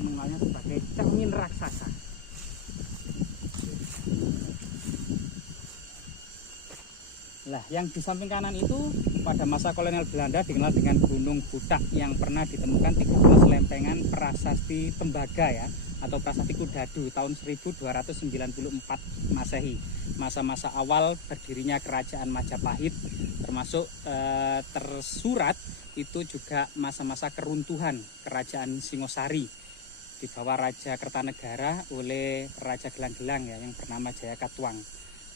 mengenalnya sebagai cermin raksasa. Nah, yang di samping kanan itu pada masa kolonial Belanda dikenal dengan Gunung Butak yang pernah ditemukan 13 lempengan prasasti tembaga ya, atau prasasti Kudadu tahun 1294 Masehi. Masa-masa awal berdirinya Kerajaan Majapahit, termasuk tersurat itu juga masa-masa keruntuhan Kerajaan Singosari di bawah Raja Kertanegara oleh Raja Gelang-Gelang ya, yang bernama Jayakatwang.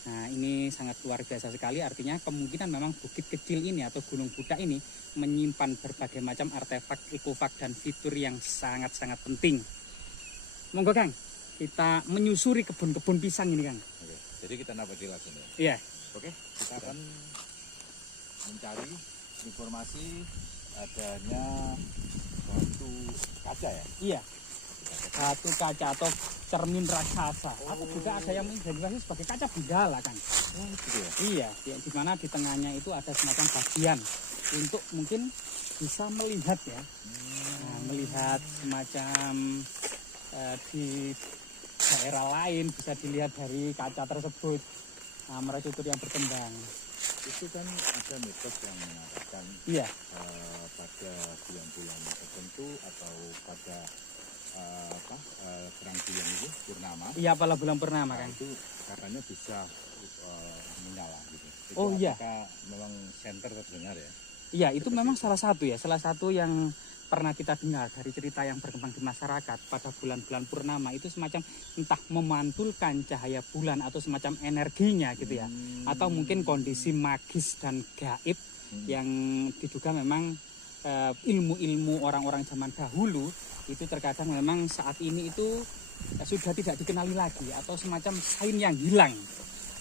Nah, ini sangat luar biasa sekali, artinya kemungkinan memang bukit kecil ini atau Gunung Budak ini menyimpan berbagai macam artefak, likofak, dan fitur yang sangat-sangat penting. Monggo Kang, kita menyusuri kebun-kebun pisang ini Kang. Oke, jadi kita nabati langsung ya? Iya. Oke, kita akan mencari informasi adanya batu kaca ya? Iya, batu kaca atau cermin raksasa, atau juga ada yang mengidentifikasi sebagai kaca Benggala kan. Oh gitu ya? Iya, di mana di tengahnya itu ada semacam bagian untuk mungkin bisa melihat ya, nah, melihat semacam di daerah lain bisa dilihat dari kaca tersebut, nah, meracutur yang berkembang. Itu kan ada mitos yang mengatakan Iya. Pada bulan-bulan tertentu atau pada terang bulan itu purnama. Iya, pada bulan purnama kan. Itu katanya bisa menyala gitu. Itu Oh iya. apakah memang center terdengar ya? Iya, itu memang salah satu yang pernah kita dengar dari cerita yang berkembang di masyarakat pada bulan-bulan purnama itu semacam entah memantulkan cahaya bulan atau semacam energinya gitu ya, atau mungkin kondisi magis dan gaib yang diduga memang ilmu-ilmu orang-orang zaman dahulu itu terkadang memang saat ini itu sudah tidak dikenali lagi atau semacam sign yang hilang.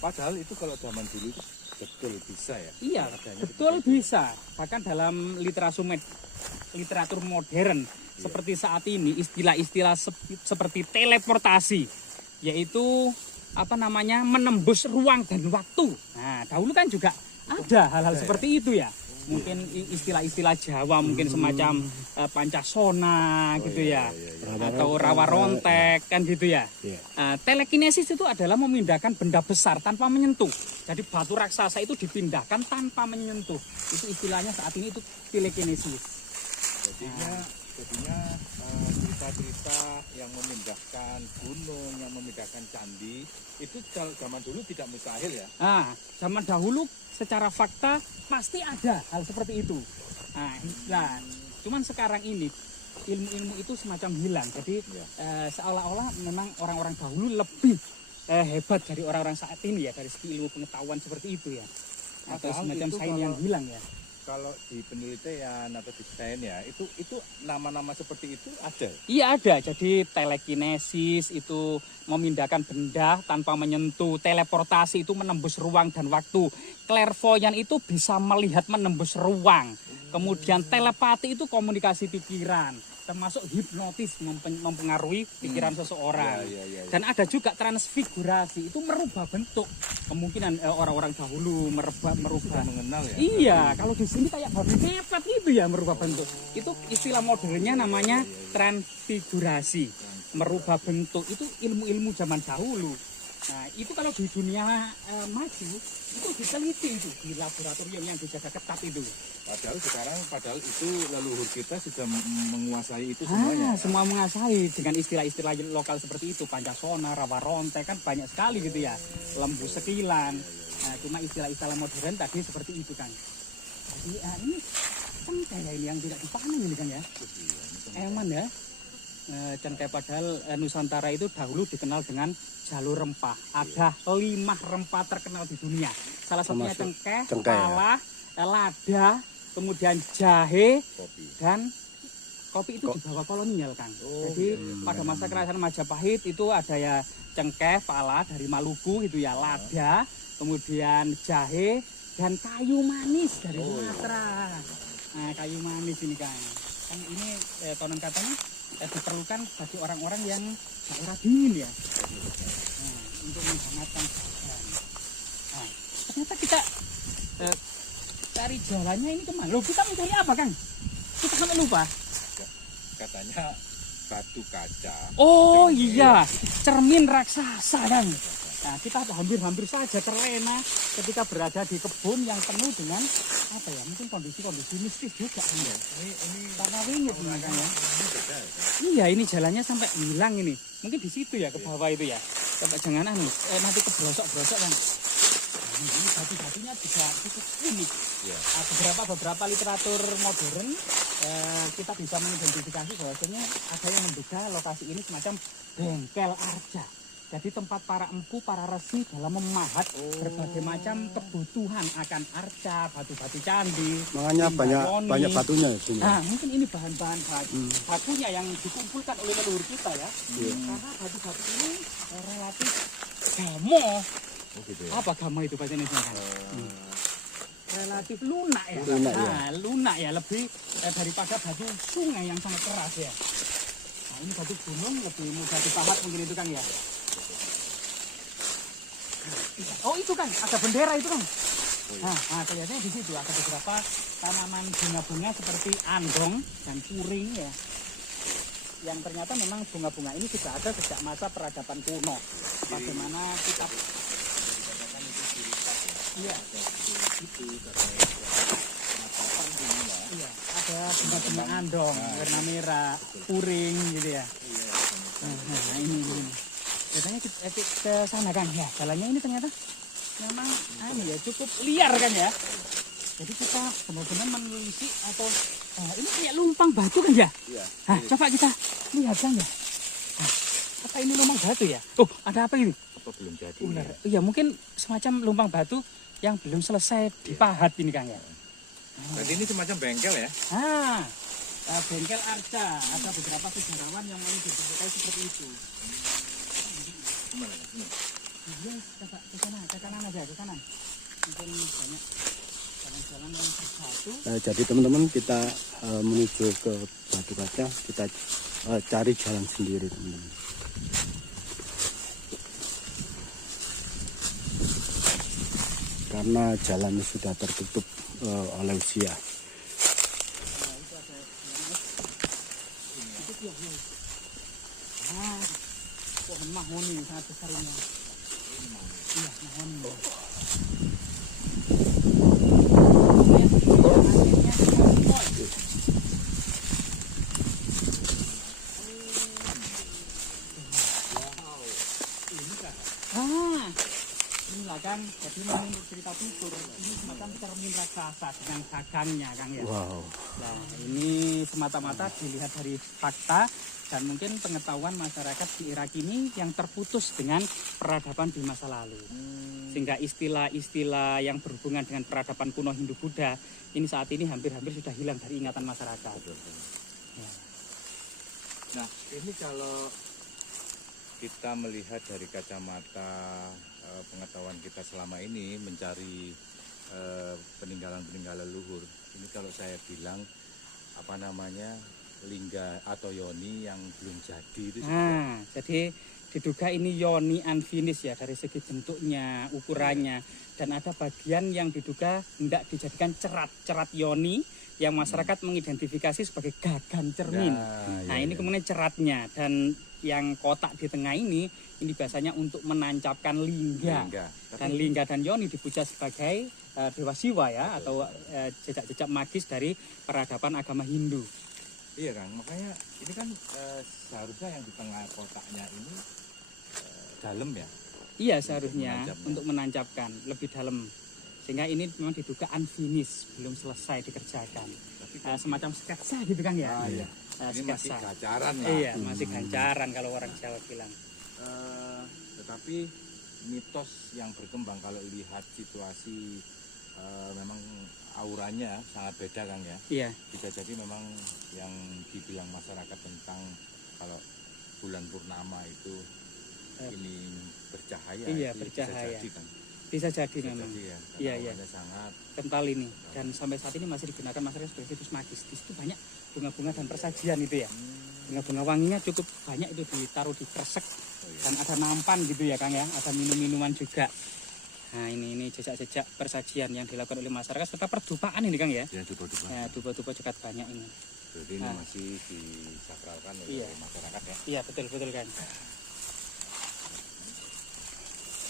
Padahal itu kalau zaman dulu itu betul bisa ya? Iya, adanya betul bisa. Bahkan dalam literatur modern seperti saat ini istilah-istilah seperti teleportasi, yaitu apa namanya, menembus ruang dan waktu. Nah, dahulu kan juga ada hal-hal seperti itu ya. Mungkin istilah-istilah Jawa mungkin semacam pancasona gitu ya, atau rawa rontek kan gitu ya. Telekinesis itu adalah memindahkan benda besar tanpa menyentuh. Jadi batu raksasa itu dipindahkan tanpa menyentuh. Itu istilahnya saat ini itu telekinesis. Jadinya cerita-cerita yang memindahkan gunung, yang memindahkan candi itu zaman dulu tidak mustahil ya? Nah, zaman dahulu secara fakta pasti ada hal seperti itu. Nah, cuman sekarang ini ilmu-ilmu itu semacam hilang. Jadi seolah-olah memang orang-orang dahulu lebih hebat dari orang-orang saat ini ya, dari segi ilmu pengetahuan seperti itu ya. Atau semacam sains yang hilang ya. Kalau di penelitian atau di sains ya, itu nama-nama seperti itu ada? Iya ada, jadi telekinesis itu memindahkan benda tanpa menyentuh, teleportasi itu menembus ruang dan waktu, clairvoyant itu bisa melihat menembus ruang, kemudian telepati itu komunikasi pikiran, termasuk hipnotis mempengaruhi pikiran seseorang. Dan ada juga transfigurasi, itu merubah bentuk. Kemungkinan orang-orang dahulu merubah mengenal ya. Iya, kalau di sini kayak babi ngepet itu ya, merubah bentuk. Itu istilah modernnya namanya transfigurasi, merubah bentuk. Itu ilmu-ilmu zaman dahulu. Nah, itu kalau di dunia maju itu diteliti itu di laboratorium yang dijaga ketat itu. Padahal itu leluhur kita sudah menguasai itu semuanya. Semua menguasai dengan istilah-istilah lokal seperti itu, pancasona, rawa rontek kan banyak sekali gitu ya. Lembu sekilan. Nah, cuma istilah-istilah modern tadi seperti itu kan. Jadi ini cengkeh ini yang tidak dipanen ini kan ya. Eman ya. Cengkeh padahal Nusantara itu dahulu dikenal dengan jalur rempah. Ada 5 rempah terkenal di dunia. Salah satunya cengkeh, pala, lada, kemudian jahe, dan kopi itu di bawah kolonial kan. Jadi pada masa kerajaan Majapahit itu ada ya cengkeh, pala dari Maluku itu ya, lada, kemudian jahe dan kayu manis dari Sumatera. Nah, kayu manis ini kan ini konon katanya diperlukan bagi orang-orang yang daerah dingin ya, untuk menghangatkan badan. Nah, ternyata kita cari jalannya ini kemana? Loh, kita mencari apa Kang? Kita sampai lupa. Katanya batu kaca. Oh iya, cermin raksasa kan. Nah, kita hampir-hampir saja terlena ketika berada di kebun yang penuh dengan apa ya? Mungkin kondisi-kondisi mistis juga kan ya. Ini Karena wingit makanya. ini beda ya. Iya, ini jalannya sampai hilang ini. Mungkin di situ ya ke bawah itu ya. Sampai jangan anu, nanti kebrosok-brosok kan. Nah, ini batu-batunya juga cukup unik. Iya. Beberapa literatur modern kita bisa mengidentifikasi bahwasanya ada yang menduga lokasi ini semacam bengkel arca. Jadi tempat para empu, para resi dalam memahat berbagai macam kebutuhan akan arca, batu-batu candi. Makanya banyak batunya di sini. Nah, mungkin ini bahan-bahan batunya yang dikumpulkan oleh leluhur kita ya. Karena batu-batu ini relatif gamo. Oh gitu ya. Apa gamo itu bahasa Indonesia? Relatif lunak ya. Lunak, ya. Nah, lunak ya, lebih daripada batu sungai yang sangat keras ya. Nah, ini batu gunung lebih mudah dipahat mungkin itu kan ya. Oh itu kan, ada bendera itu kan. Nah, kelihatannya di situ ada beberapa tanaman bunga-bunga seperti andong dan puring ya. Yang ternyata memang bunga-bunga ini sudah ada sejak masa peradaban kuno. Bagaimana kita iya. Iya, ada bunga-bunga andong warna merah, puring gitu ya. Nah, ini. Katanya ke sana kan ya, jalannya ini ternyata memang ya cukup liar kan ya. Jadi kita benar-benar menelisik atau ini kayak lumpang batu kan ya. Iya. Nah, coba kita lihat kan ya. Nah, apa ini lumpang batu ya? Oh, ada apa ini? Apa belum jadi? Ular. Iya, mungkin semacam lumpang batu yang belum selesai dipahat ini Kang ya. Berarti ini semacam bengkel ya? Bengkel arca. Ada beberapa sejarawan yang mengidentifikasi seperti itu. Gimana? Ini. Iya, ke kanan aja, ke kanan. Mungkin banyak jalan-jalan yang bersatu. Jadi teman-teman kita menuju ke batu kaca, kita cari jalan sendiri teman-teman. Karena jalannya sudah tertutup oleh usia. Pohon mahoni sangat besar ini. Iya, mahoni. Inilah kan, jadi memang untuk cerita tutur, ini semacam cermin raksasa dengan gagangnya Kang ya. Wow. Nah, ini semata-mata dilihat dari fakta dan mungkin pengetahuan masyarakat di era kini yang terputus dengan peradaban di masa lalu. Sehingga istilah-istilah yang berhubungan dengan peradaban kuno Hindu-Buddha ini saat ini hampir-hampir sudah hilang dari ingatan masyarakat. Ya. Nah, ini kalau kita melihat dari kacamata pengetahuan kita selama ini mencari peninggalan-peninggalan leluhur, ini kalau saya bilang apa namanya lingga atau yoni yang belum jadi itu juga. Jadi diduga ini yoni unfinished ya dari segi bentuknya, ukurannya, dan ada bagian yang diduga hendak dijadikan cerat yoni yang masyarakat mengidentifikasi sebagai gagan cermin. Nah, ini kemudian ceratnya, dan yang kotak di tengah ini biasanya untuk menancapkan lingga. Dan lingga dan yoni dipuja sebagai dewa Siwa ya, atau jejak-jejak magis dari peradaban agama Hindu. Iya Kang, makanya ini kan seharusnya yang di tengah kotaknya ini dalam ya? Iya, seharusnya untuk menancapkan lebih dalam. Sehingga ini memang diduga unfinished, belum selesai dikerjakan. Semacam sketsa gitu kan ya? Iya. Ini masih Sketsa. gancaran lah. Iya, masih gancaran kalau orang Jawa bilang. Tetapi mitos yang berkembang kalau lihat situasi memang auranya sangat beda Kang ya. Iya. Bisa jadi memang yang dibilang masyarakat tentang kalau bulan purnama itu ini bercahaya. Iya, itu bercahaya. Bisa jadi kan. Bisa jadi Bisa memang. jadi ya. Iya, iya. Auranya sangat Kental ini, dan sampai saat ini masih digunakan masyarakat sebagai situs magis. Di situ banyak bunga-bunga dan persajian itu ya. Bunga-bunga wanginya cukup banyak itu ditaruh di kresek. Dan ada nampan gitu ya Kang ya, ada minum-minuman juga. Nah, ini jejak-jejak persajian yang dilakukan oleh masyarakat serta perdupaan ini Kang ya. ya dupa-dupa. Ya, dupa-dupa juga banyak ini. Jadi ini Nah. masih disakralkan oleh Iya. masyarakat ya. Iya, betul Kang.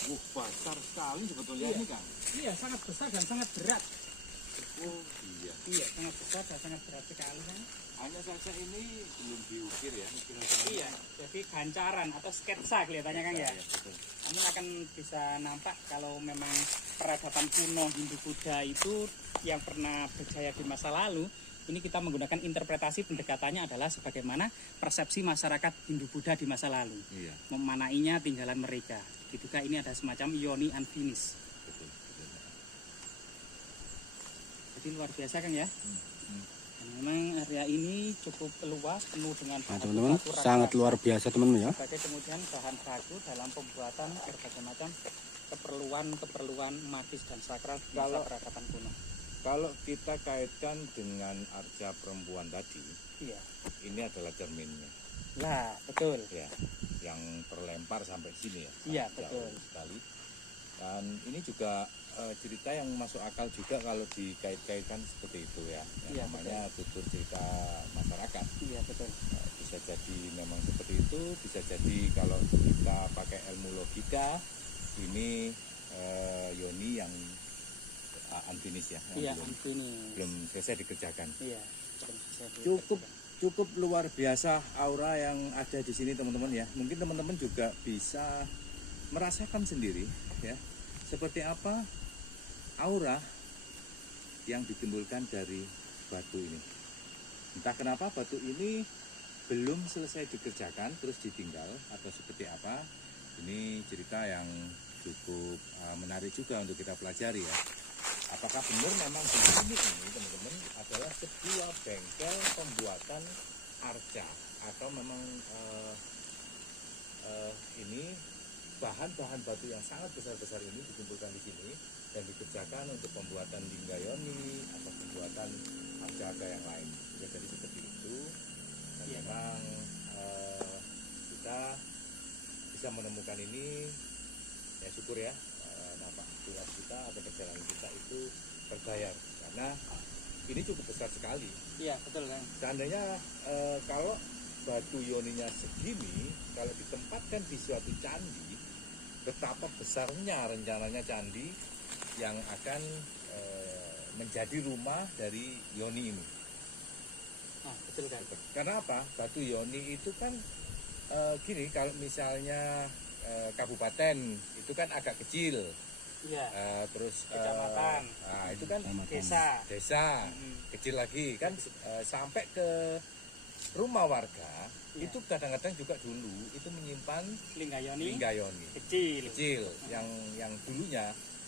Besar sekali sebetulnya Iya. ini Kang. Iya, sangat besar dan sangat berat. Oh iya. Iya, sangat besar dan sangat berat sekali kan. Hanya saja ini belum diukir ya. Kira-kira. Iya, jadi gancaran atau sketsa kelihatannya Kang ya. Iya, betul. Namun akan bisa nampak kalau memang peradaban kuno Hindu-Buddha itu yang pernah berjaya di masa lalu, ini kita menggunakan interpretasi pendekatannya adalah sebagaimana persepsi masyarakat Hindu-Buddha di masa lalu. Iya, Memanainya tinggalan mereka. Diduga ini ada semacam yoni unfinished. betul. Jadi luar biasa Kang ya. Hmm. Dan memang area ini cukup luas, penuh dengan Nah, teman-teman, batu sangat raksasa. luar biasa teman-teman ya. Sebagai kemudian bahan baku dalam pembuatan berbagai macam keperluan magis dan sakral di masa Kalau- peradaban kuno. Kalau kita kaitkan dengan arca perempuan tadi, Iya. ini adalah cerminnya, Lah, betul. ya, yang terlempar sampai sini ya. Iya, sangat betul. jauh sekali. Dan ini juga cerita yang masuk akal juga kalau dikait-kaitkan seperti itu ya. Yang Iya, namanya tutur cerita masyarakat. Iya, betul. Bisa jadi memang seperti itu, bisa jadi kalau kita pakai ilmu logika, ini yoni yang unfinished ya, Iya, yang ini. belum selesai dikerjakan. Iya. belum bisa Cukup dikerjakan. cukup luar biasa aura yang ada di sini teman-teman ya. Mungkin teman-teman juga bisa merasakan sendiri ya, seperti apa aura yang ditimbulkan dari batu ini. Entah kenapa batu ini belum selesai dikerjakan terus ditinggal atau seperti apa. Ini cerita yang cukup menarik juga untuk kita pelajari ya. Apakah benar memang di sini ini teman-teman adalah sebuah bengkel pembuatan arca atau memang ini bahan-bahan batu yang sangat besar-besar ini dikumpulkan di sini dan dikerjakan untuk pembuatan linggayoni atau pembuatan arca-arca yang lain. Bisa jadi seperti itu. Dan Iya. memang kita bisa menemukan ini, ya syukur ya, napak tuas kita atau perjalanan kita itu terbayar karena ini cukup besar sekali. Iya, betul Kang. Seandainya kalau batu yoninya segini, kalau ditempatkan di suatu candi, betapa besarnya rencananya candi yang akan menjadi rumah dari yoni ini. Nah, betul Kang. Karena apa? Batu yoni itu kan gini, kalau misalnya kabupaten itu kan agak kecil, Iya. terus Kecamatan. nah, itu kan Desa. desa Mm-mm. kecil lagi kan, sampai ke rumah warga. Iya. Itu kadang-kadang juga dulu itu menyimpan Linggayoni linggayoni kecil. kecil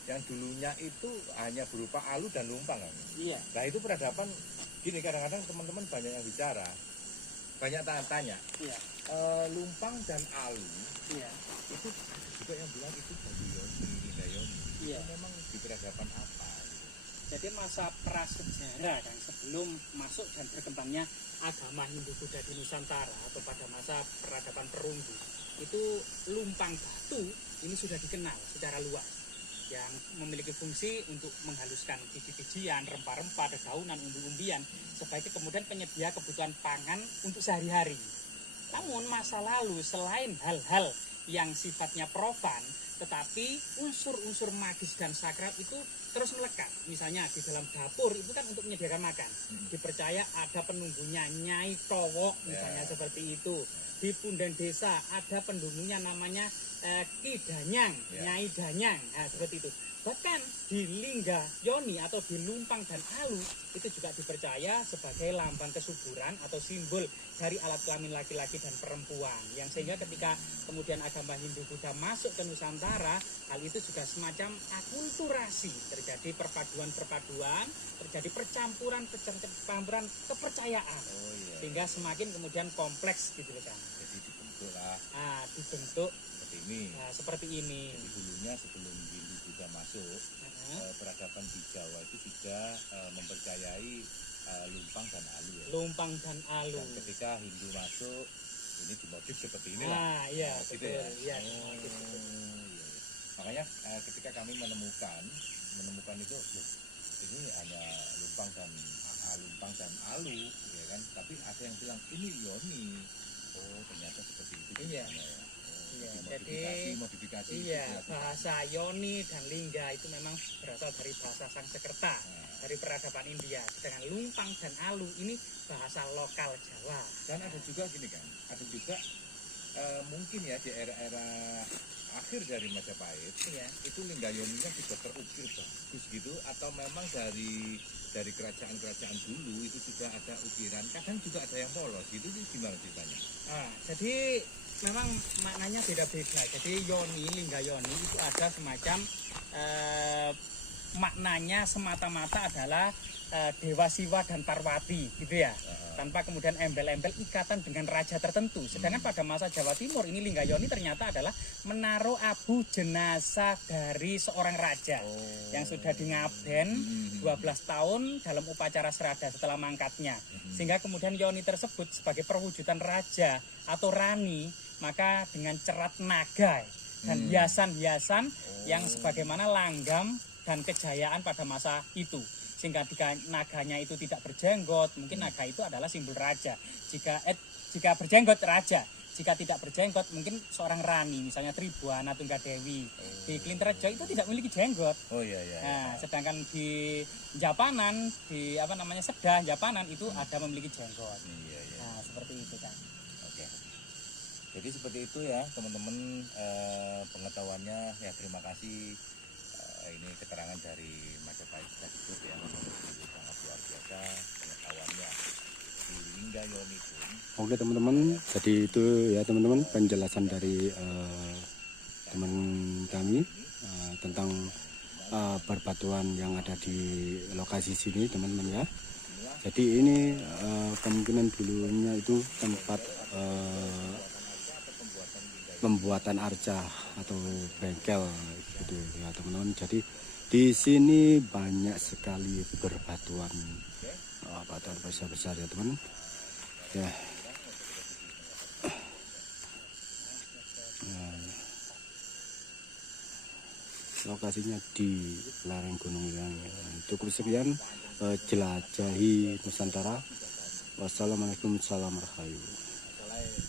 yang dulunya itu hanya berupa alu dan lumpang kan. Iya. Nah itu peradaban gini, kadang-kadang teman-teman banyak yang bicara, banyak tanya, Iya. lumpang dan alu Iya. itu juga yang bilang itu batu yoni, linggayoni. Iya. Itu memang di peradaban apa gitu. Jadi masa prasejarah kan sebelum masuk dan berkembangnya agama Hindu-Buddha di Nusantara atau pada masa peradaban perunggu itu lumpang batu ini sudah dikenal secara luas yang memiliki fungsi untuk menghaluskan biji-bijian, rempah-rempah, dedaunan, umbi-umbian sebagai kemudian penyedia kebutuhan pangan untuk sehari-hari. Namun masa lalu selain hal-hal yang sifatnya profan, tetapi unsur-unsur magis dan sakral itu terus melekat. Misalnya di dalam dapur itu kan untuk menyediakan makan. Dipercaya ada penunggunya Nyai Towo misalnya seperti itu. Di Punden Desa ada pendungunya namanya Ki Danyang, Nyai Danyang. Nah, seperti itu. Bahkan di Linggayoni atau di lumpang dan alu itu juga dipercaya sebagai lambang kesuburan atau simbol dari alat kelamin laki-laki dan perempuan. Yang sehingga ketika kemudian agama Hindu-Buddha masuk ke Nusantara, hal itu juga semacam akulturasi. Terjadi perpaduan-perpaduan, terjadi percampuran kepercayaan. Oh iya. Sehingga semakin kemudian kompleks gitu loh kan. Jadi dibentuk lah Nah, dibentuk seperti ini. seperti ini. Jadi dulunya sebelum Hindu Buddha masuk, peradaban di Jawa itu sudah mempercayai lumpang dan alu ya. Lumpang dan alu. Dan ketika Hindu masuk, ini dimotif seperti ini lah. Nah, iya, Nah, gitu betul. ya. Iya, Oh, dimotif betul. iya. Makanya ketika kami menemukan itu, loh, ini ada lumpang dan alu, ya ya kan. Tapi ada yang bilang ini Yoni. Oh ternyata seperti itu. Iya. ceritanya ya. Iya, Modifikasi. Iya, gitu ya. bahasa Yoni dan Lingga itu memang berasal dari bahasa Sanskerta, dari peradaban India. Sedangkan Lumpang dan Alu ini bahasa lokal Jawa. Dan ada juga gini kan, ada juga mungkin ya di era-era akhir dari Majapahit Iya. itu Linggayoninya juga terukir bagus gitu, atau memang dari kerajaan-kerajaan dulu itu sudah ada ukiran, kadang juga ada yang polos gitu, itu gimana ceritanya? Nah, jadi memang maknanya beda-beda. Jadi Yoni, Lingga Yoni itu ada semacam maknanya semata-mata adalah Dewa Siwa dan Parwati gitu ya, tanpa kemudian embel-embel ikatan dengan raja tertentu. Sedangkan pada masa Jawa Timur ini Lingga Yoni ternyata adalah menaruh abu jenazah dari seorang raja yang sudah dingaben 12 tahun dalam upacara serada setelah mangkatnya, sehingga kemudian Yoni tersebut sebagai perwujudan raja atau rani, maka dengan cerat naga dan hiasan-hiasan yang sebagaimana langgam dan kejayaan pada masa itu. Sehingga jika naganya itu tidak berjenggot, mungkin naga itu adalah simbol raja. Jika berjenggot raja, jika tidak berjenggot mungkin seorang rani, misalnya Tribuana Tunggadewi. Di Klinterejo itu tidak memiliki jenggot. Oh iya. Nah, sedangkan di Japanan, di Sedah Japanan itu ada memiliki jenggot. Iya. Nah, seperti itu kan. Oke. Jadi seperti itu ya teman-teman, pengetahuannya ya. Terima kasih. Ini keterangan dari Majapahit tersebut ya, sangat luar biasa pengetahuannya di Lingga Yoni pun. Oke teman-teman, jadi itu ya teman-teman penjelasan dari teman kami tentang perbatuan yang ada di lokasi sini teman-teman ya. Jadi ini kemungkinan dulunya itu tempat pembuatan arca atau bengkel gitu ya teman-teman. Jadi di sini banyak sekali berbatuan, batuan besar-besar ya teman. Ya. Nah, lokasinya di lereng Gunung Wilang. Cukup sekian jelajahi Nusantara. Wassalamualaikum warahmatullahi wabarakatuh.